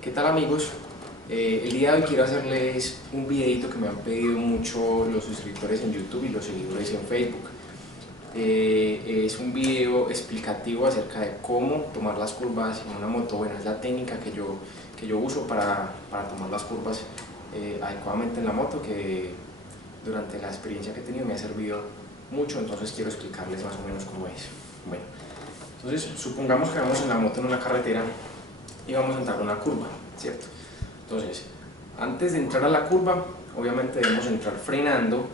¿Qué tal, amigos? El día de hoy quiero hacerles un videito que me han pedido mucho los suscriptores en YouTube y los seguidores en Facebook. Es un video explicativo acerca de cómo tomar las curvas en una moto. Bueno, es la técnica que yo uso para tomar las curvas adecuadamente en la moto, que durante la experiencia que he tenido me ha servido mucho, entonces quiero explicarles más o menos cómo es. Bueno, entonces supongamos que vamos en la moto en una carretera y vamos a entrar a una curva, ¿cierto? Entonces, antes de entrar a la curva, obviamente debemos entrar frenando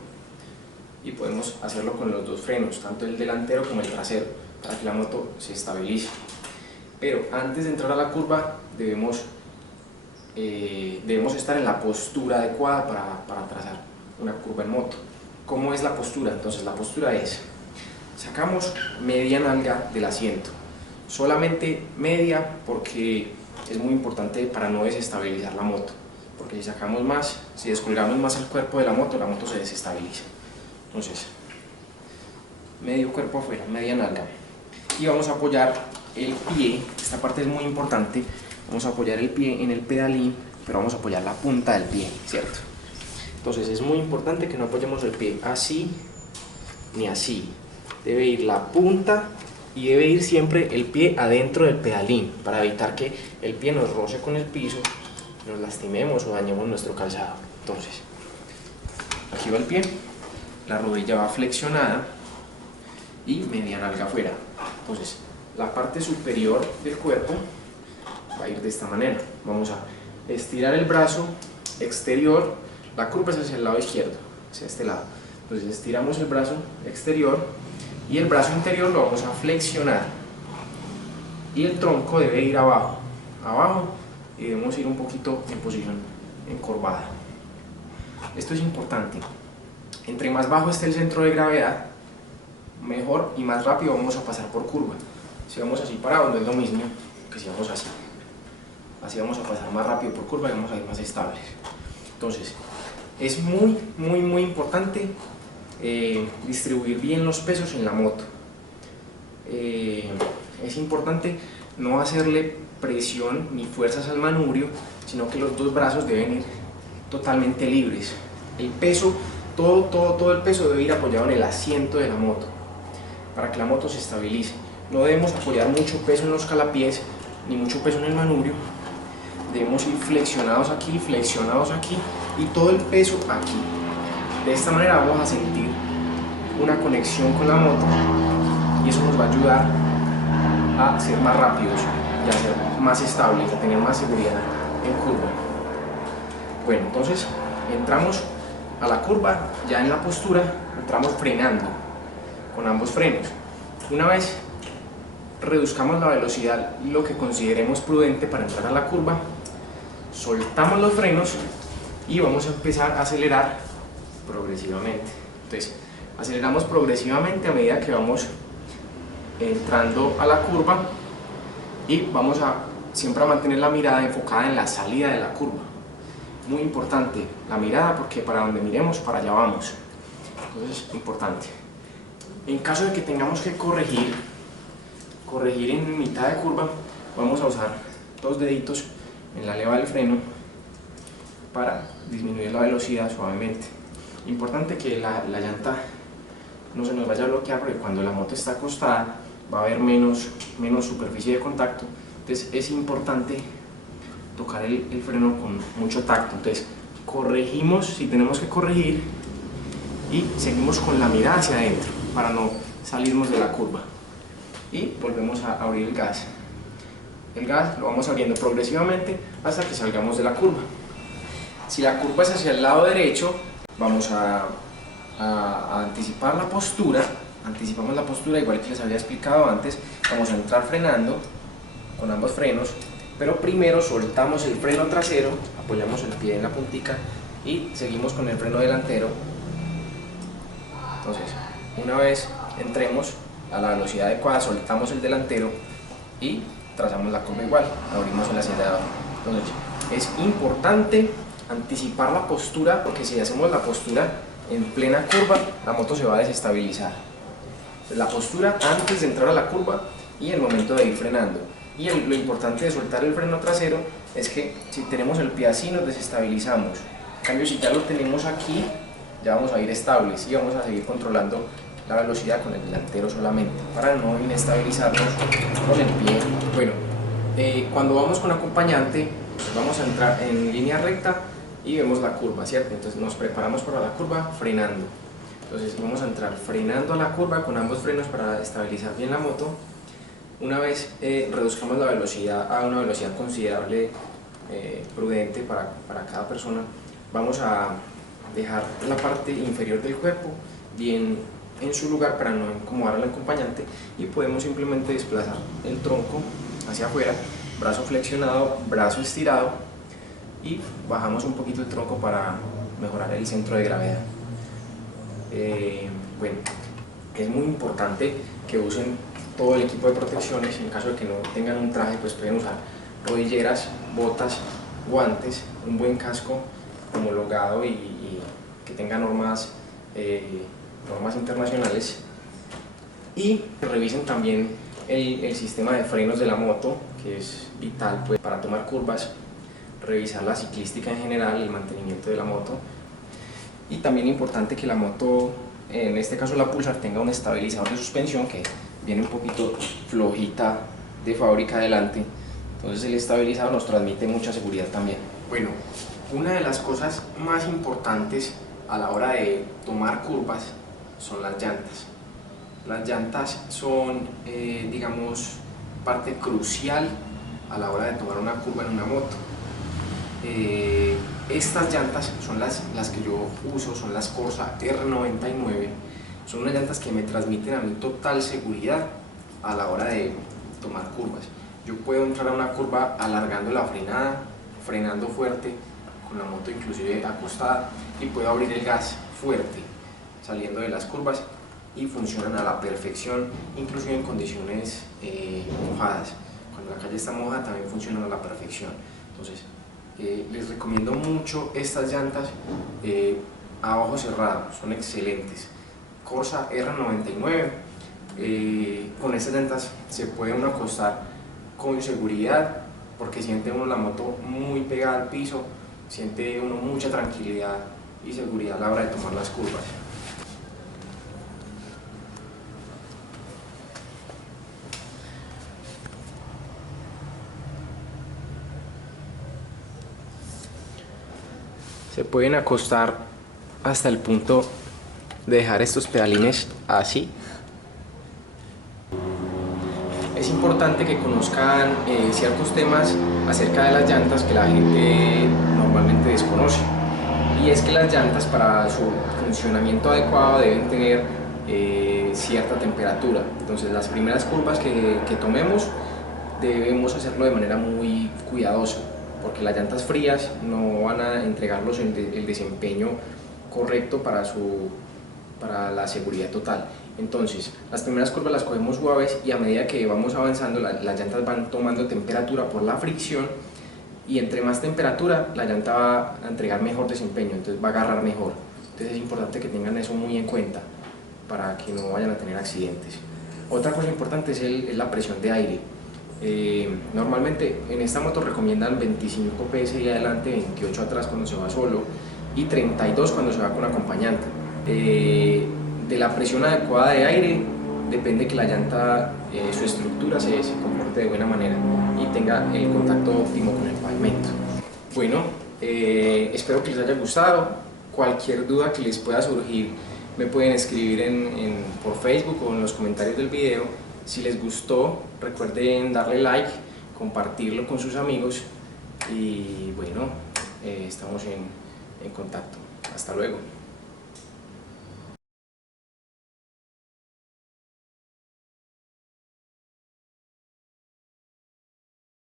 y podemos hacerlo con los dos frenos, tanto el delantero como el trasero, para que la moto se estabilice. Pero antes de entrar a la curva debemos estar en la postura adecuada para trazar una curva en moto. ¿Cómo es la postura? Entonces la postura es: sacamos media nalga del asiento, solamente media, porque es muy importante para no desestabilizar la moto, porque si descolgamos más el cuerpo de la moto se desestabiliza. Entonces, medio cuerpo afuera, media nalga, y vamos a apoyar el pie. Esta parte es muy importante. Vamos a apoyar el pie en el pedalín, pero vamos a apoyar la punta del pie, ¿cierto? Entonces es muy importante que no apoyemos el pie así ni así. Debe ir la punta y debe ir siempre el pie adentro del pedalín, para evitar que el pie nos roce con el piso, nos lastimemos o dañemos nuestro calzado. Entonces, aquí va el pie, la rodilla va flexionada y media nalga afuera. Entonces, la parte superior del cuerpo va a ir de esta manera. Vamos a estirar el brazo exterior, la curva es hacia el lado izquierdo, hacia este lado. Entonces estiramos el brazo exterior y el brazo interior lo vamos a flexionar, y el tronco debe ir abajo, y debemos ir un poquito en posición encorvada. Esto es importante. Entre más bajo esté el centro de gravedad, mejor y más rápido vamos a pasar por curva. Si vamos así parado, no es lo mismo que si vamos así. Así vamos a pasar más rápido por curva y vamos a ir más estables. Entonces, es muy importante distribuir bien los pesos en la moto. Es importante no hacerle presión ni fuerzas al manubrio, sino que los dos brazos deben ir totalmente libres. El peso, todo el peso debe ir apoyado en el asiento de la moto, para que la moto se estabilice. No debemos apoyar mucho peso en los calapiés, ni mucho peso en el manubrio. Debemos ir flexionados aquí y todo el peso aquí. De esta manera vamos a sentir una conexión con la moto, y eso nos va a ayudar a ser más rápidos y a ser más estables, a tener más seguridad en curva. Bueno, entonces entramos a la curva, ya en la postura entramos frenando con ambos frenos. Una vez reduzcamos la velocidad, lo que consideremos prudente para entrar a la curva, soltamos los frenos y vamos a empezar a acelerar progresivamente. Entonces, aceleramos progresivamente a medida que vamos entrando a la curva, y vamos siempre a mantener la mirada enfocada en la salida de la curva. Muy importante la mirada, porque para donde miremos, para allá vamos. Entonces es importante. En caso de que tengamos que corregir en mitad de curva, vamos a usar dos deditos en la leva del freno para disminuir la velocidad suavemente. Importante que la llanta no se nos vaya a bloquear, porque cuando la moto está acostada va a haber menos superficie de contacto. Entonces es importante tocar el freno con mucho tacto. Entonces corregimos si tenemos que corregir, y seguimos con la mirada hacia adentro para no salirnos de la curva, y volvemos a abrir el gas. El gas lo vamos abriendo progresivamente hasta que salgamos de la curva. Si la curva es hacia el lado derecho, vamos a anticipar la postura. Anticipamos la postura igual que les había explicado antes. Vamos a entrar frenando con ambos frenos, pero primero soltamos el freno trasero, apoyamos el pie en la puntica y seguimos con el freno delantero. Entonces, una vez entremos a la velocidad adecuada, soltamos el delantero y trazamos la curva igual, abrimos el acelerador. Entonces, es importante anticipar la postura, porque si hacemos la postura en plena curva, la moto se va a desestabilizar. La postura antes de entrar a la curva y el momento de ir frenando. Y lo importante de soltar el freno trasero es que si tenemos el pie así nos desestabilizamos. En cambio, si ya lo tenemos aquí, ya vamos a ir estables y vamos a seguir controlando la velocidad con el delantero solamente para no inestabilizarnos con el pie. Bueno, cuando vamos con acompañante vamos a entrar en línea recta y vemos la curva, ¿cierto? Entonces nos preparamos para la curva frenando. Entonces vamos a entrar frenando a la curva con ambos frenos para estabilizar bien la moto. Una vez reduzcamos la velocidad a una velocidad considerable, prudente para cada persona, vamos a dejar la parte inferior del cuerpo bien en su lugar para no incomodar al acompañante, y podemos simplemente desplazar el tronco hacia afuera, brazo flexionado, brazo estirado, y bajamos un poquito el tronco para mejorar el centro de gravedad. Bueno, es muy importante que usen todo el equipo de protecciones. En caso de que no tengan un traje, pues pueden usar rodilleras, botas, guantes, un buen casco homologado y que tenga normas internacionales, y revisen también el sistema de frenos de la moto, que es vital pues, para tomar curvas, revisar la ciclística en general, el mantenimiento de la moto, y también importante que la moto, en este caso la Pulsar, tenga un estabilizador de suspensión que viene un poquito flojita de fábrica adelante, entonces el estabilizador nos transmite mucha seguridad también. Bueno, una de las cosas más importantes a la hora de tomar curvas son las llantas. Las llantas son, digamos, parte crucial a la hora de tomar una curva en una moto. Estas llantas son las que yo uso, son las Corsa R99. Son unas llantas que me transmiten a mí total seguridad a la hora de tomar curvas. Yo puedo entrar a una curva alargando la frenada, frenando fuerte, con la moto inclusive acostada, y puedo abrir el gas fuerte saliendo de las curvas, y funcionan a la perfección, inclusive en condiciones mojadas. Cuando la calle está mojada también funcionan a la perfección. Entonces les recomiendo mucho estas llantas a ojo cerrado, son excelentes. Corsa R99, con estas llantas se puede uno acostar con seguridad, porque siente uno la moto muy pegada al piso, siente uno mucha tranquilidad y seguridad a la hora de tomar las curvas. Se pueden acostar hasta el punto de dejar estos pedalines así. Es importante que conozcan ciertos temas acerca de las llantas que la gente normalmente desconoce, y es que las llantas, para su funcionamiento adecuado, deben tener cierta temperatura. Entonces las primeras curvas que tomemos debemos hacerlo de manera muy cuidadosa, porque las llantas frías no van a entregarlos el desempeño correcto para la seguridad total. Entonces, las primeras curvas las cogemos suaves, y a medida que vamos avanzando las llantas van tomando temperatura por la fricción, y entre más temperatura la llanta va a entregar mejor desempeño, entonces va a agarrar mejor. Entonces es importante que tengan eso muy en cuenta para que no vayan a tener accidentes. Otra cosa importante es la presión de aire. Normalmente en esta moto recomiendan 25 psi adelante, 28 atrás cuando se va solo, y 32 cuando se va con acompañante. De la presión adecuada de aire depende que la llanta, su estructura se comporte de buena manera y tenga el contacto óptimo con el pavimento. Bueno, espero que les haya gustado. Cualquier duda que les pueda surgir me pueden escribir por Facebook o en los comentarios del video. Si les gustó, recuerden darle like, compartirlo con sus amigos, y bueno, estamos en contacto. Hasta luego.